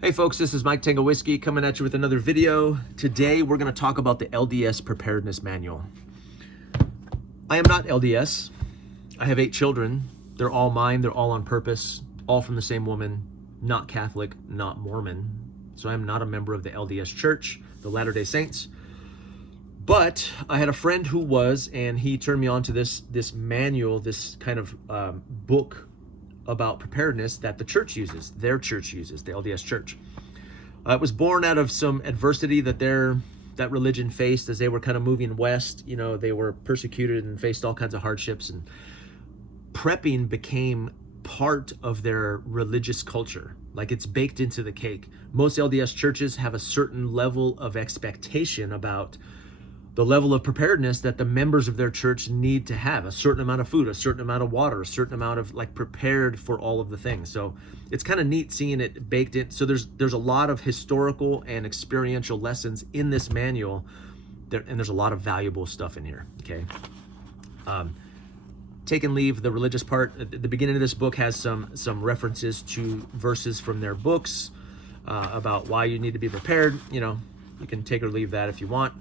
Hey folks, this is Mike Tango Whiskey coming at you with another video. Today we're going to talk about the LDS Preparedness Manual. I am not LDS. I have 8 children. They're all mine. They're all on purpose. All from the same woman. Not Catholic, not Mormon. So I am not a member of the LDS Church, the Latter-day Saints. But I had a friend who was, and he turned me on to this manual, this kind of book about preparedness that the church uses, their church uses, the LDS Church. It was born out of some adversity that that religion faced as they were kind of moving west. You know, they were persecuted and faced all kinds of hardships, and prepping became part of their religious culture. Like, it's baked into the cake. Most LDS churches have a certain level of expectation about the level of preparedness that the members of their church need to have. A certain amount of food, a certain amount of water, a certain amount of prepared for all of the things. So it's kind of neat seeing it baked in. So there's a lot of historical and experiential lessons in this manual there, and there's a lot of valuable stuff in here. Okay. Take and leave the religious part. At the beginning of this book has some references to verses from their books about why you need to be prepared. You know, you can take or leave that if you want.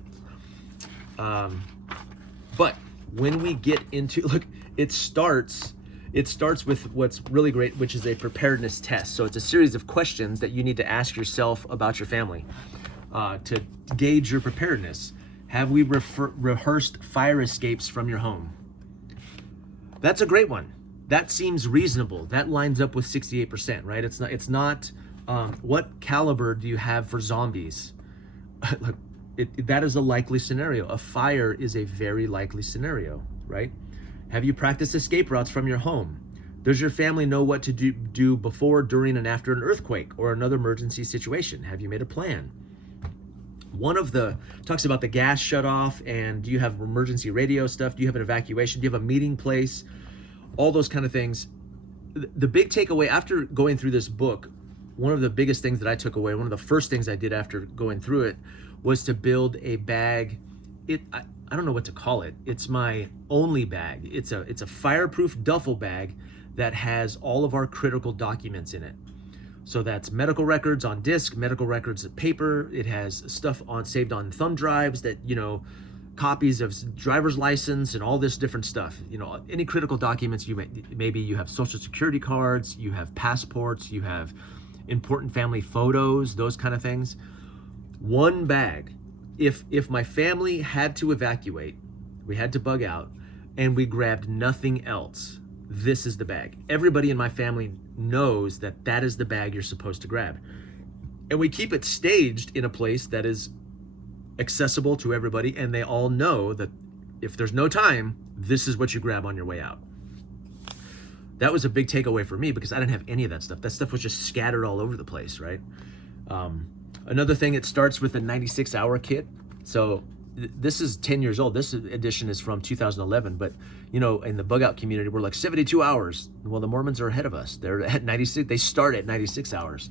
But when we get into, look, it starts with what's really great, which is a preparedness test. So it's a series of questions that you need to ask yourself about your family to gauge your preparedness. Have we rehearsed fire escapes from your home? That's a great one. That seems reasonable. That lines up with 68%, right? It's not what caliber do you have for zombies? Look, that is a likely scenario. A fire is a very likely scenario, right? Have you practiced escape routes from your home? Does your family know what to do before, during, and after an earthquake or another emergency situation? Have you made a plan? One of the talks about the gas shut off, and do you have emergency radio stuff? Do you have an evacuation? Do you have a meeting place? All those kind of things. The big takeaway after going through this book, one of the biggest things that I took away, one of the first things I did after going through it, was to build a bag. I don't know what to call it. It's my only bag. It's a fireproof duffel bag that has all of our critical documents in it. So that's medical records on disc, medical records of paper. It has stuff saved on thumb drives that, you know, copies of driver's license and all this different stuff. You know, any critical documents maybe you have social security cards, you have passports, you have important family photos, those kind of things. One bag. If my family had to evacuate, we had to bug out, and we grabbed nothing else, this is the bag. Everybody in my family knows that that is the bag you're supposed to grab. And we keep it staged in a place that is accessible to everybody, and they all know that if there's no time, this is what you grab on your way out. That was a big takeaway for me because I didn't have any of that stuff. That stuff was just scattered all over the place, right? Another thing, it starts with a 96-hour kit. So this is 10 years old. This edition is from 2011, but you know, in the bug out community, we're like 72 hours. Well, the Mormons are ahead of us. They're at 96. They start at 96 hours.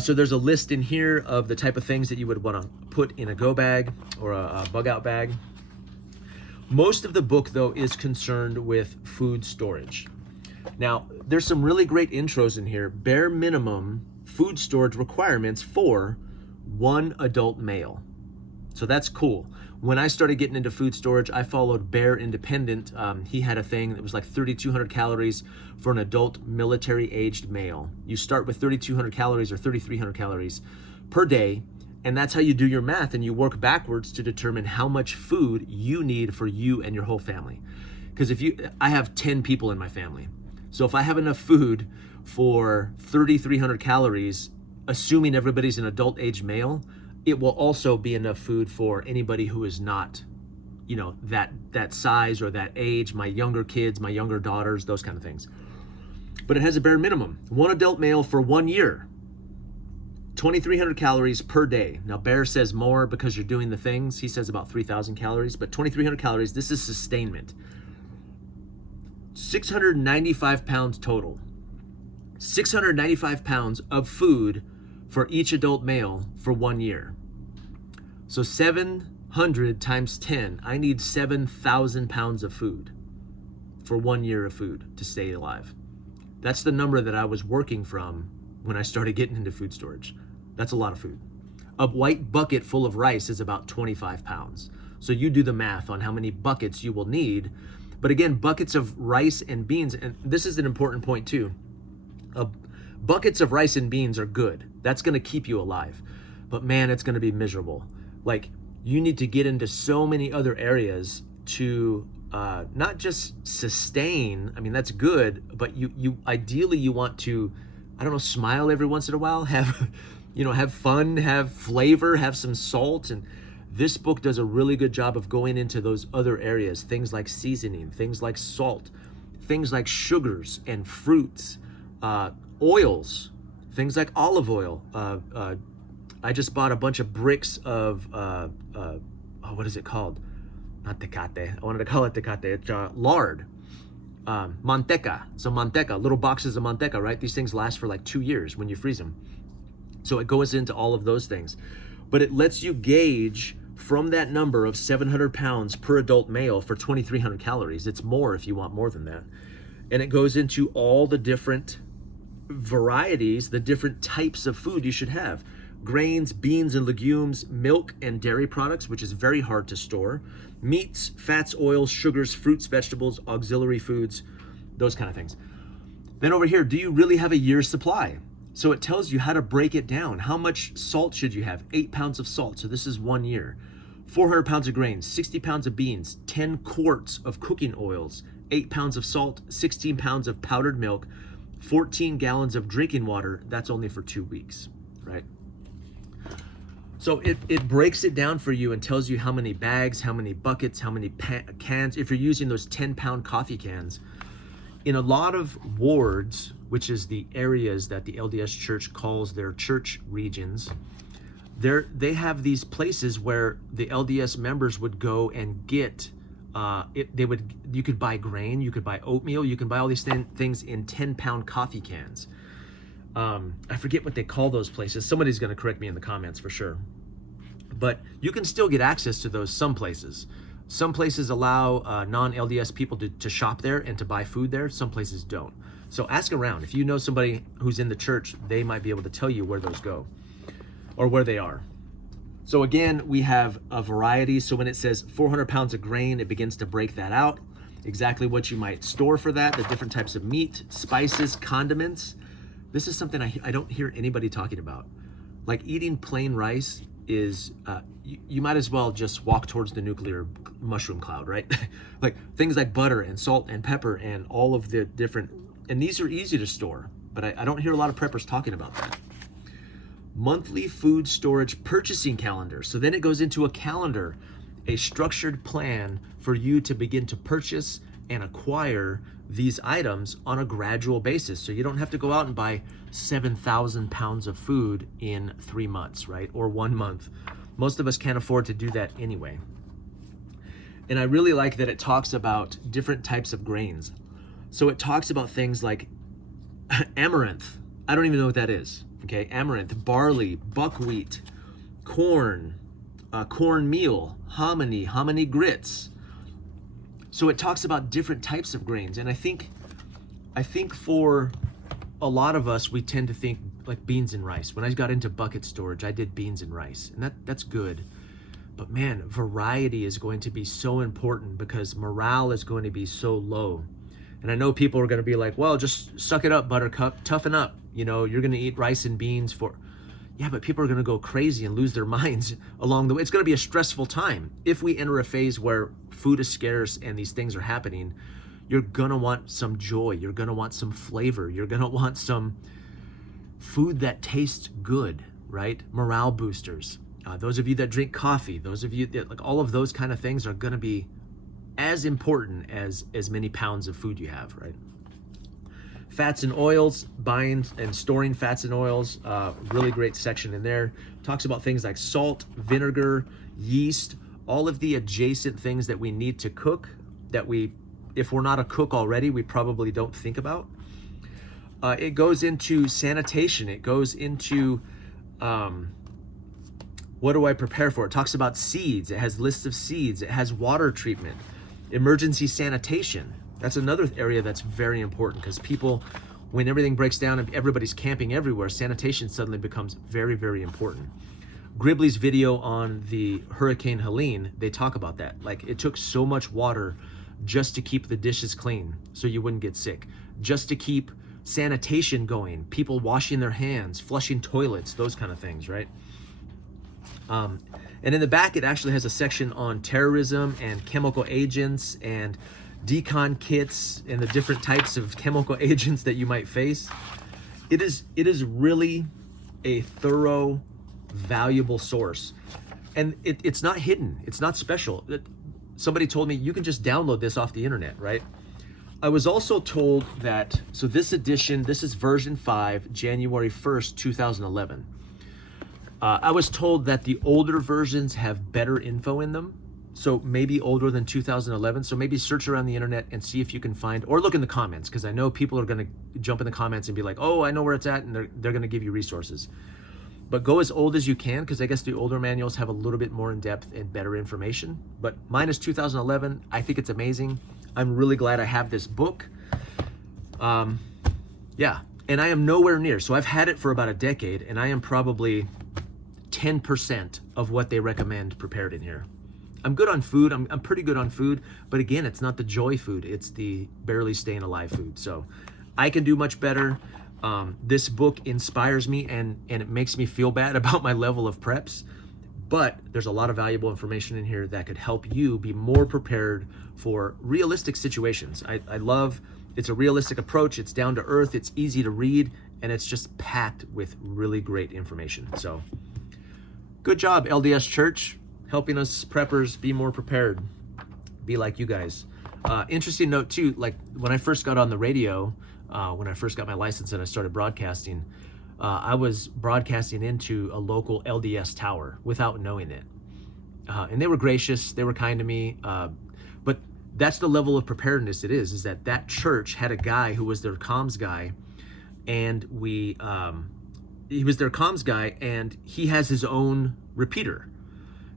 So there's a list in here of the type of things that you would want to put in a go bag or a bug out bag. Most of the book, though, is concerned with food storage. Now, there's some really great intros in here. Bare minimum food storage requirements for one adult male. So that's cool. When I started getting into food storage, I followed Bear Independent. He had a thing that was like 3,200 calories for an adult military-aged male. You start with 3,200 calories or 3,300 calories per day, and that's how you do your math, and you work backwards to determine how much food you need for you and your whole family. Because I have 10 people in my family. So if I have enough food for 3,300 calories, assuming everybody's an adult-aged male, it will also be enough food for anybody who is not, you know, that size or that age, my younger kids, my younger daughters, those kind of things. But it has a bare minimum. One adult male for 1 year, 2,300 calories per day. Now, Bear says more because you're doing the things. He says about 3,000 calories, but 2,300 calories, this is sustainment. 695 pounds total. 695 pounds of food for each adult male for 1 year. So 700 times 10, I need 7,000 pounds of food for 1 year of food to stay alive. That's the number that I was working from when I started getting into food storage. That's a lot of food. A white bucket full of rice is about 25 pounds. So you do the math on how many buckets you will need. But again, buckets of rice and beans, and this is an important point too. Buckets of rice and beans are good. That's gonna keep you alive. But man, it's gonna be miserable. Like, you need to get into so many other areas to not just sustain. I mean, that's good, but you ideally you want to, I don't know, smile every once in a while, have have fun, have flavor, have some salt. And this book does a really good job of going into those other areas, things like seasoning, things like salt, things like sugars and fruits, oils, things like olive oil. I just bought a bunch of bricks of what is it called? Not tecate. I wanted to call it tecate. It's lard. Manteca. So manteca, little boxes of manteca, right? These things last for like 2 years when you freeze them. So it goes into all of those things. But it lets you gauge from that number of 700 pounds per adult male for 2,300 calories. It's more if you want more than that. And it goes into all the different varieties, the different types of food you should have. Grains, beans and legumes, milk and dairy products, which is very hard to store, meats, fats, oils, sugars, fruits, vegetables, auxiliary foods, those kind of things. Then over here, do you really have a year's supply? So it tells you how to break it down. How much salt should you have? 8 pounds of salt. So this is 1 year. 400 pounds of grains, 60 pounds of beans, 10 quarts of cooking oils, 8 pounds of salt, 16 pounds of powdered milk, 14 gallons of drinking water. That's only for 2 weeks, right? So it breaks it down for you and tells you how many bags, how many buckets, how many cans. If you're using those 10-pound coffee cans, in a lot of wards, which is the areas that the LDS Church calls their church regions, they have these places where the LDS members would go and get, you could buy grain, you could buy oatmeal, you can buy all these things in 10-pound coffee cans. I forget what they call those places. Somebody's going to correct me in the comments for sure. But you can still get access to those some places. Some places allow non-LDS people to shop there and to buy food there. Some places don't. So ask around. If you know somebody who's in the church, they might be able to tell you where those go or where they are. So again, we have a variety. So when it says 400 pounds of grain, it begins to break that out. Exactly what you might store for that, the different types of meat, spices, condiments. This is something I don't hear anybody talking about. Like eating plain rice is, you might as well just walk towards the nuclear mushroom cloud, right? Like things like butter and salt and pepper and all of the different, and these are easy to store, but I don't hear a lot of preppers talking about that. Monthly food storage purchasing calendar. So then it goes into a calendar, a structured plan for you to begin to purchase and acquire these items on a gradual basis. So you don't have to go out and buy 7,000 pounds of food in 3 months, right? Or 1 month. Most of us can't afford to do that anyway. And I really like that it talks about different types of grains. So it talks about things like amaranth. I don't even know what that is. Okay, amaranth, barley, buckwheat, corn, cornmeal, hominy grits. So it talks about different types of grains. And I think for a lot of us, we tend to think like beans and rice. When I got into bucket storage, I did beans and rice, and that's good. But man, variety is going to be so important because morale is going to be so low. And I know people are going to be like, well, just suck it up, buttercup, toughen up. You know, you're going to eat rice and beans yeah, but people are going to go crazy and lose their minds along the way. It's going to be a stressful time. If we enter a phase where food is scarce and these things are happening, you're going to want some joy. You're going to want some flavor. You're going to want some food that tastes good, right? Morale boosters. Those of you that drink coffee, those of you that like all of those kind of things are going to be as important as many pounds of food you have, right? Fats and oils, buying and storing fats and oils, really great section in there. Talks about things like salt, vinegar, yeast, all of the adjacent things that we need to cook that if we're not a cook already, we probably don't think about. It goes into sanitation. It goes into what do I prepare for? It talks about seeds. It has lists of seeds. It has water treatment, emergency sanitation. That's another area that's very important because people when everything breaks down and everybody's camping everywhere, sanitation suddenly becomes very, very important. Gribley's video on the Hurricane Helene, they talk about that. Like, it took so much water just to keep the dishes clean so you wouldn't get sick, just to keep sanitation going, people washing their hands, flushing toilets, those kind of things, right? And in the back, it actually has a section on terrorism and chemical agents and decon kits and the different types of chemical agents that you might face. It is really a thorough, valuable source. And it's not hidden. It's not special. Somebody told me you can just download this off the internet, right? I was also told that, so this edition, this is version 5, January 1st, 2011. I was told that the older versions have better info in them. So maybe older than 2011. So maybe search around the internet and see if you can find, or look in the comments, because I know people are going to jump in the comments and be like, oh, I know where it's at, and they're going to give you resources. But go as old as you can, because I guess the older manuals have a little bit more in depth and better information. But mine is 2011. I think it's amazing. I'm really glad I have this book. Yeah, and I am nowhere near. So I've had it for about a decade, and I am probably 10% of what they recommend prepared in here. I'm good on food. I'm pretty good on food, but again, it's not the joy food. It's the barely staying alive food. So I can do much better. This book inspires me and it makes me feel bad about my level of preps, but there's a lot of valuable information in here that could help you be more prepared for realistic situations. I love, it's a realistic approach. It's down to earth. It's easy to read, and it's just packed with really great information. So good job, LDS Church, helping us preppers be more prepared, be like you guys. Interesting note too, like when I first got on the radio, when I first got my license and I started broadcasting, I was broadcasting into a local LDS tower without knowing it. And they were gracious, they were kind to me, but that's the level of preparedness it is that church had a guy who was their comms guy, and he was their comms guy, and he has his own repeater.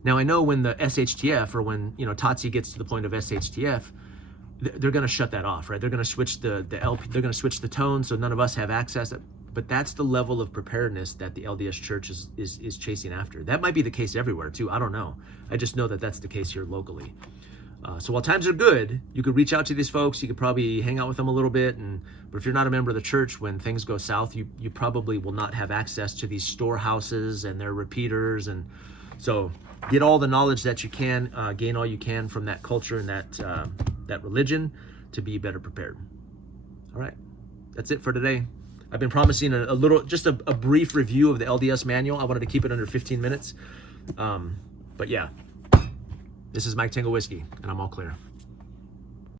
Now, I know when the SHTF, or when, you know, TOTSI gets to the point of SHTF, they're going to shut that off, right? They're going to switch the LP, they're going to switch the tone, so none of us have access. But that's the level of preparedness that the LDS Church is chasing after. That might be the case everywhere too. I don't know. I just know that that's the case here locally. So while times are good, you could reach out to these folks. You could probably hang out with them a little bit. But if you're not a member of the church, when things go south, you probably will not have access to these storehouses and their repeaters. And so get all the knowledge that you can, gain all you can from that culture and that religion to be better prepared. All right, that's it for today. I've been promising a little, just a brief review of the LDS manual. I wanted to keep it under 15 minutes. But yeah, this is Mike Tango Whiskey, and I'm all clear.